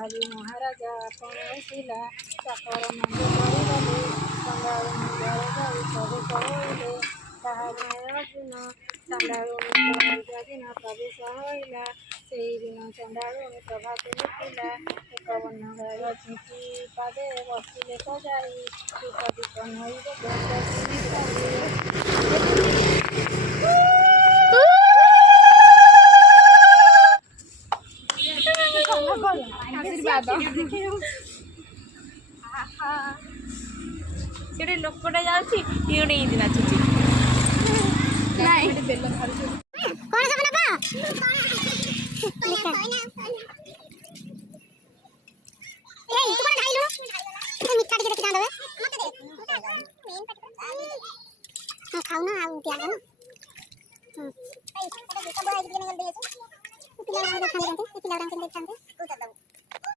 महाराजा पहुँचला चाकर मंद करगले चंडाल मुंडर जाई सब कहले दिन चंडाल दिन प्रवेश होइला से दिन चंडाल प्रभात लुटिला एक बन गाय झिंकी पादे बसिले कजारी दीप नई से लोकटा जाऊँगी ये नाचुची खाऊ ना